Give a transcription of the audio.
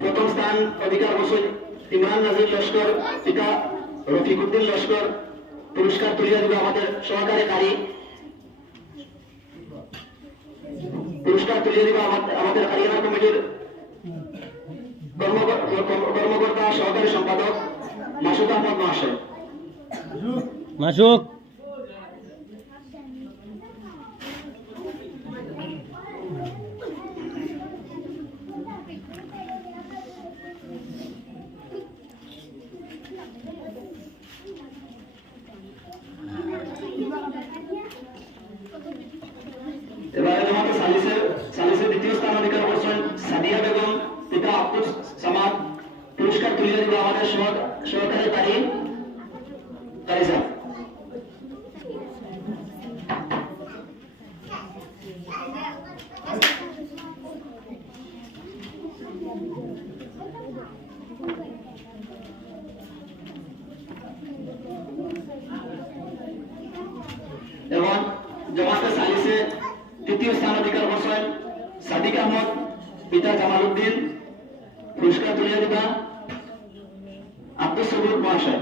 প্রথম স্থান অধিকার করছেন ইমরান নাজির লস্কর, পিতা রফিকুদ্দিন লস্কর। পুরস্কার তুলিয়ে দিবে আমাদের সহকারী কারি পুরস্কার তুলিয়ে দিবে আমাদের হরিয়ানা কমিটির কর্মকর্তা সহকারী সম্পাদক মাসুদ আহমদ মহাশয়। মাসুক পুরস্কার তুলিয়ে দিবে আমাদের সহ- সহকারী কারি কারি সাহেব এবং জামাতে সালিসে তৃতীয় স্থান অধিকার করছেন সাদিক আহমদ, পিতা জামাল উদ্দিন। পুরস্কার তুলিয়ে দিবা সুদূর মহাশয়